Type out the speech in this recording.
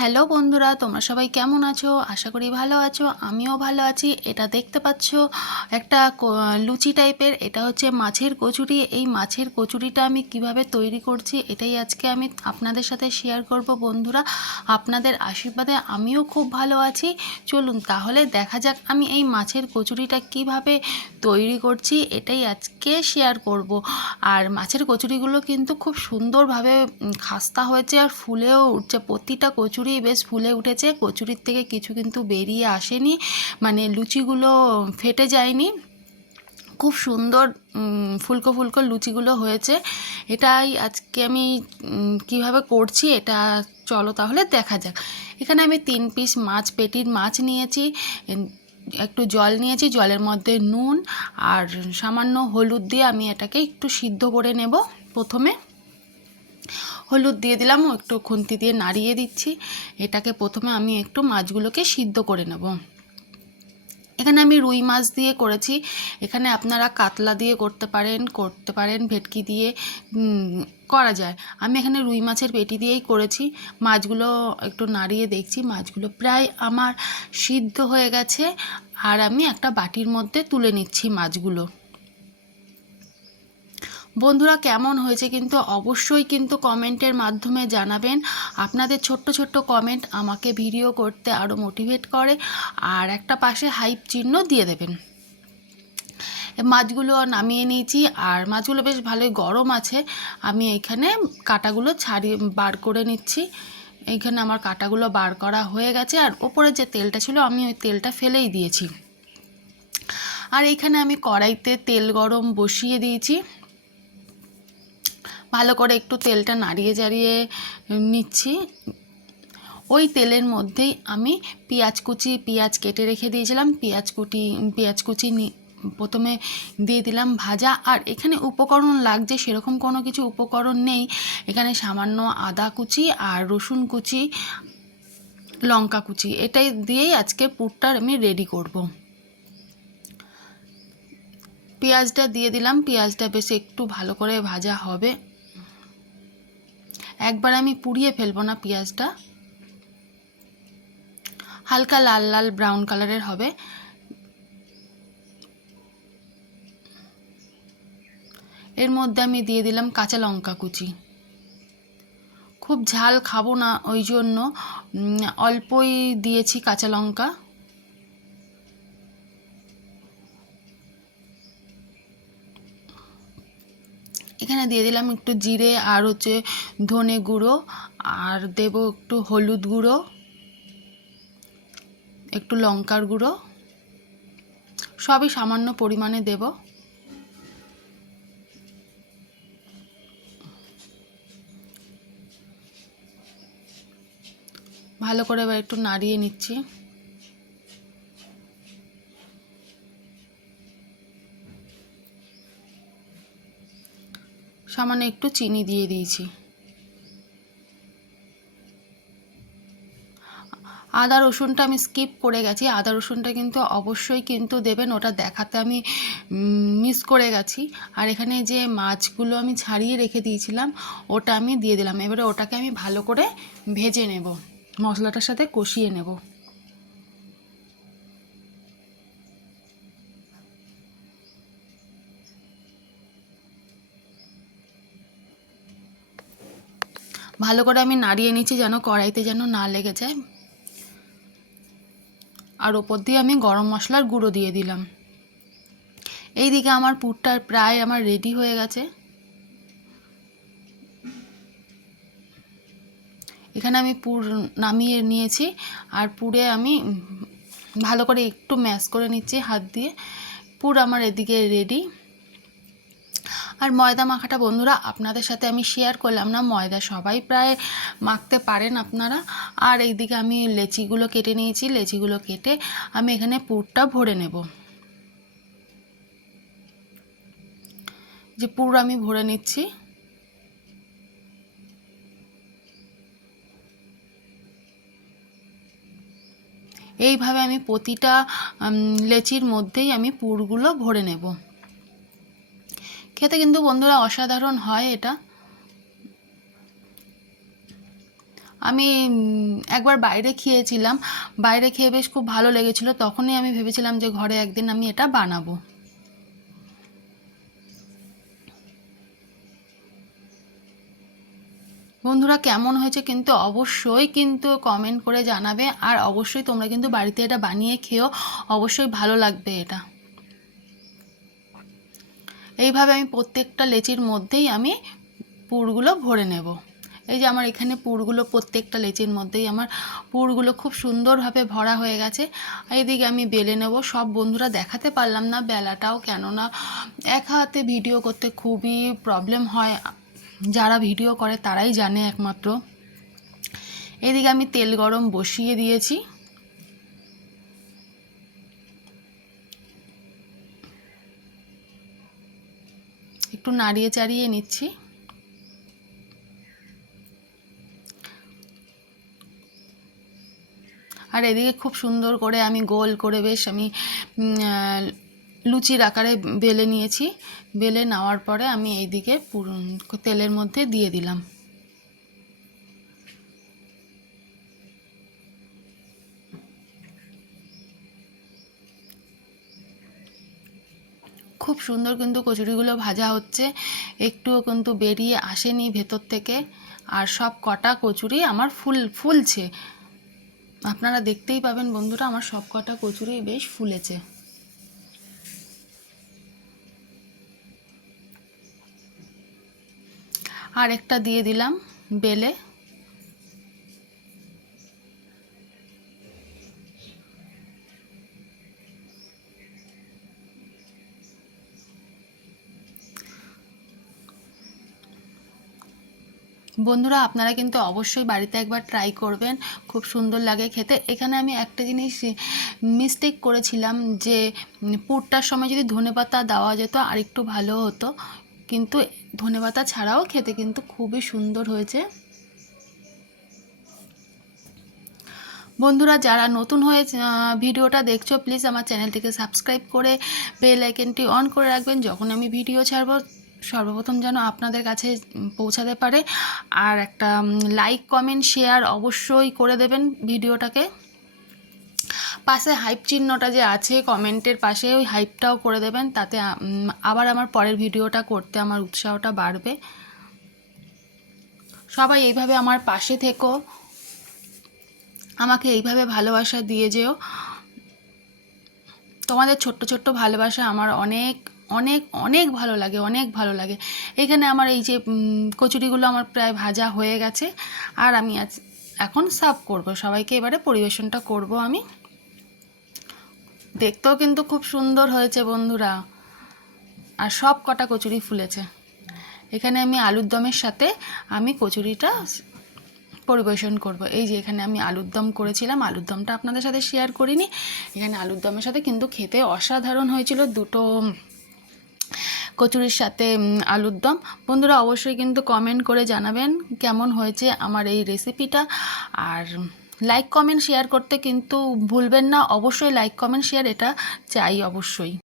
Hello বন্ধুরা, তোমরা সবাই কেমন আছো? আশা করি ভালো আছো। আমিও ভালো আছি। এটা দেখতে পাচ্ছ একটা লুচি টাইপের, এটা হচ্ছে মাছের কচুরি। এই মাছের কচুরিটা আমি কিভাবে তৈরি করছি এটাই আজকে আমি আপনাদের সাথে শেয়ার করব বন্ধুরা। আপনাদের আশীর্বাদে আমিও খুব ভালো আছি। চলুন তাহলে দেখা যাক আমি এই মাছের কচুরিটা কিভাবে তৈরি করছি এটাই আজকে শেয়ার করব। আর মাছের কচুরিগুলো কিন্তু খুব সুন্দরভাবে খাস্তা হয়েছে আর ফুলেও উঠছে। প্রতিটা কচুরি বেশ ফুলে উঠেছে, কচুরির থেকে কিছু কিন্তু বেরিয়ে আসেনি, মানে লুচিগুলো ফেটে যায়নি। খুব সুন্দর ফুলকো ফুলকো লুচিগুলো হয়েছে। এটাই আজকে আমি কিভাবে করছি এটা চলো তাহলে দেখা যাক। এখানে আমি 3 পিস মাছ, পেটির মাছ নিয়েছি, একটু জল নিয়েছি, জলের মধ্যে নুন আর সামান্য হলুদ দিয়ে আমি এটাকে একটু সিদ্ধ করে নেব। প্রথমে হলুদ দিয়ে দিলাম, একটু খুন্তি দিয়ে নাড়িয়ে দিচ্ছি। এটাকে প্রথমে আমি একটু মাছগুলোকে সিদ্ধ করে নেব। এখানে আমি রুই মাছ দিয়ে করেছি, এখানে আপনারা কাতলা দিয়ে করতে পারেন ভেটকি দিয়ে করা যায়। আমি এখানে রুই মাছের পেটি দিয়েই করেছি। মাছগুলো একটু নাড়িয়ে দেখছি, মাছগুলো প্রায় আমার সিদ্ধ হয়ে গেছে। আর আমি একটা বাটির মধ্যে তুলে নিচ্ছি মাছগুলো। বন্ধুরা কেমন হয়েছে কিন্তু অবশ্যই কিন্তু কমেন্টের মাধ্যমে জানাবেন। আপনাদের ছোট্ট ছোট্ট কমেন্ট আমাকে ভিডিও করতে আরও মোটিভেট করে। আর একটা পাশে হাইপ চিহ্ন দিয়ে দেবেন। মাছগুলো নামিয়ে নিয়েছি, আর মাছগুলো বেশ ভালোই গরম আছে। আমি এইখানে কাঁটাগুলো ছাড়িয়ে বার করে নিচ্ছি। এইখানে আমার কাঁটাগুলো বার করা হয়ে গেছে, আর ওপরে যে তেলটা ছিল আমি ওই তেলটা ফেলেই দিয়েছি। আর এইখানে আমি কড়াইতে তেল গরম বসিয়ে দিয়েছি। ভালো করে একটু তেলটা নাড়িয়ে চাড়িয়ে নিচ্ছি। ওই তেলের মধ্যেই আমি পেঁয়াজ কেটে রেখে দিয়েছিলাম, পেঁয়াজ কুচি প্রথমে দিয়ে দিলাম ভাজা। আর এখানে উপকরণ লাগছে সেরকম কোনো কিছু উপকরণ নেই। এখানে সামান্য আদা কুচি আর রসুন কুচি, লঙ্কা কুচি, এটাই দিয়েই আজকে পুরটা আমি রেডি করব। পেঁয়াজটা দিয়ে দিলাম, পেঁয়াজটা বেশ একটু ভালো করে ভাজা হবে। একবার আমি পুড়িয়ে ফেলবো না পেঁয়াজটা, হালকা লাল লাল ব্রাউন কালারের হবে। এর মধ্যে আমি দিয়ে দিলাম কাঁচা লঙ্কা কুচি। খুব ঝাল খাবো না ওই জন্য অল্পই দিয়েছি কাঁচা লঙ্কা। এখানে দিয়ে দিলাম একটু জিরে আর হচ্ছে ধনে গুঁড়ো, আর দেব একটু হলুদ গুঁড়ো, একটু লঙ্কার গুঁড়ো, সবই সামান্য পরিমাণে দেব। ভালো করে এবার একটু নাড়িয়ে নিচ্ছি। সামান্য একটু চিনি দিয়ে দিয়েছি। আদা রসুনটা আমি স্কিপ করে গেছি, আদা রসুনটা কিন্তু অবশ্যই কিন্তু দেবেন, ওটা দেখাতে আমি মিস করে গেছি। আর এখানে যে মাছগুলো আমি ছাড়িয়ে রেখে দিয়েছিলাম ওটা আমি দিয়ে দিলাম। এবারে ওটাকে আমি ভালো করে ভেজে নেব, মশলাটার সাথে কষিয়ে নেব। ভালো করে আমি নাড়িয়ে নিচ্ছি যেন কড়াইতে যেন না লেগে যায়। আর ওপর দিয়ে আমি গরম মশলার গুঁড়ো দিয়ে দিলাম। এইদিকে আমার পুরটা প্রায় আমার রেডি হয়ে গেছে। এখানে আমি পুর নামিয়ে নিয়েছি, আর পুরে আমি ভালো করে একটু ম্যাশ করে নিচ্ছি হাত দিয়ে। পুর আমার এদিকে রেডি। আর ময়দা মাখাটা বন্ধুরা আপনাদের সাথে আমি শেয়ার করলাম না, ময়দা সবাই প্রায় মাখতে পারেন আপনারা। আর এইদিকে আমি লেচিগুলো কেটে নিয়েছি, লেচিগুলো কেটে আমি এখানে পুরটা ভরে নেব। যে পুর আমি ভরে নিচ্ছি। এইভাবে আমি প্রতিটা লেচির মধ্যেই আমি পুরগুলো ভরে নেব। খেতে কিন্তু বন্ধুরা অসাধারণ হয় এটা। আমি একবার বাইরে খেয়েছিলাম, বাইরে খেয়ে বেশ খুব ভালো লেগেছিলো, তখনই আমি ভেবেছিলাম যে ঘরে একদিন আমি এটা বানাবো। বন্ধুরা কেমন হয়েছে কিন্তু অবশ্যই কিন্তু কমেন্ট করে জানাবে, আর অবশ্যই তোমরা কিন্তু বাড়িতে এটা বানিয়ে খেও, অবশ্যই ভালো লাগবে এটা। এইভাবে আমি প্রত্যেকটা লেচির মধ্যেই আমি পুরগুলো ভরে নেব। এই যে আমার এখানে পুরগুলো প্রত্যেকটা লেচির মধ্যেই আমার পুরগুলো খুব সুন্দরভাবে ভরা হয়ে গেছে। এইদিকে আমি বেলে নেব। সব বন্ধুরা দেখাতে পারলাম না বেলাটাও, কেননা এক হাতে ভিডিও করতে খুবই প্রবলেম হয়, যারা ভিডিও করে তারাই জানে একমাত্র। এদিকে আমি তেল গরম বসিয়ে দিয়েছি। একটু নাড়িয়ে চাড়িয়ে নিচ্ছি। আর এদিকে খুব সুন্দর করে আমি গোল করে বেশ আমি লুচির আকারে বেলে নিয়েছি। বেলে নেওয়ার পরে আমি এইদিকে তেলের মধ্যে দিয়ে দিলাম। খুব সুন্দর কিন্তু কচুরিগুলো ভাজা হচ্ছে, একটুও কিন্তু বেরিয়ে আসেনি ভেতর থেকে, আর সব কটা কচুরি আমার ফুলছে। আপনারা দেখতেই পাবেন বন্ধুরা, আমার সব কটা কচুরি বেশ ফুলেছে। আর একটা দিয়ে দিলাম বেলে। বন্ধুরা আপনারা কিন্তু অবশ্যই বাড়িতে একবার ট্রাই করবেন, খুব সুন্দর লাগে খেতে। এখানে আমি একটা জিনিস মিস্টেক করেছিলাম, যে পুরটার সময় যদি ধনেপাতা দেওয়া যেত আর একটু ভালো হতো, কিন্তু ধনেপাতা ছাড়াও খেতে কিন্তু খুবই সুন্দর হয়েছে। বন্ধুরা যারা নতুন হয়ে ভিডিওটা দেখছো, প্লিজ আমার চ্যানেলটিকে সাবস্ক্রাইব করে বেল আইকনটি অন করে রাখবেন, যখন আমি ভিডিও ছাড়বো সর্বপ্রথম যেন আপনাদের কাছে পৌঁছাতে পারে। আর একটা লাইক কমেন্ট শেয়ার অবশ্যই করে দেবেন ভিডিওটাকে। পাশে হাইপ চিহ্নটা যে আছে কমেন্টের পাশে, ওই হাইপটাও করে দেবেন, তাতে আবার আমার পরের ভিডিওটা করতে আমার উৎসাহটা বাড়বে। সবাই এইভাবে আমার পাশে থেকো, আমাকে এইভাবে ভালোবাসা দিয়ে যেও। তোমাদের ছোট্ট ছোট্ট ভালোবাসা আমার অনেক অনেক অনেক ভালো লাগে, অনেক ভালো লাগে। এখানে আমার এই যে কচুরিগুলো আমার প্রায় ভাজা হয়ে গেছে, আর আমি এখন সার্ভ করব, সবাইকে এবারে পরিবেশনটা করব আমি। দেখতেও কিন্তু খুব সুন্দর হয়েছে বন্ধুরা, আর সব কটা কচুরি ফুলেছে। এখানে আমি আলুর দমের সাথে আমি কচুরিটা পরিবেশন করব। এই যে এখানে আমি আলুর দম করেছিলাম, আলুর দমটা আপনাদের সাথে শেয়ার করিনি। এখানে আলুর দমের সাথে কিন্তু খেতে অসাধারণ হয়েছিল, দুটো কচুরির সাথে আলুর দম। বন্ধুরা অবশ্যই কিন্তু কমেন্ট করে জানাবেন কেমন হয়েছে আমার এই রেসিপিটা, আর লাইক কমেন্ট শেয়ার করতে কিন্তু ভুলবেন না। অবশ্যই লাইক কমেন্ট শেয়ার এটা চাই অবশ্যই।